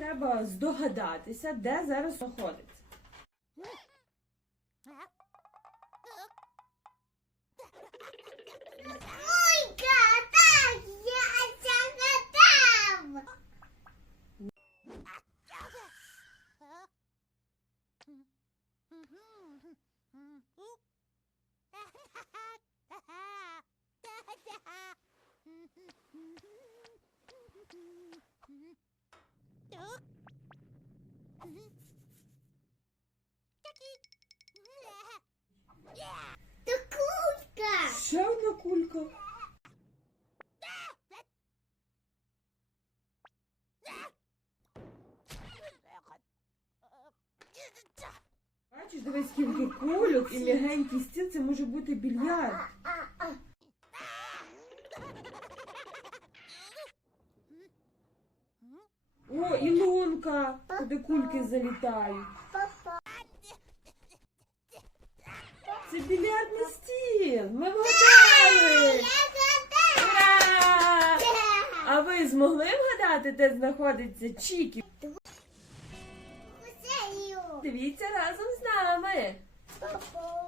треба здогадатися, де зараз знаходиться. Мойка, Бачиш, дивись, скільки кульок і легенький стіл, це може бути більярд. О, і лунка, куди кульки залітають. Це більярдний стіл. Ми вгадали! Ура! А ви змогли вгадати, де знаходиться Чікі? Дивіться разом з нами. Папа.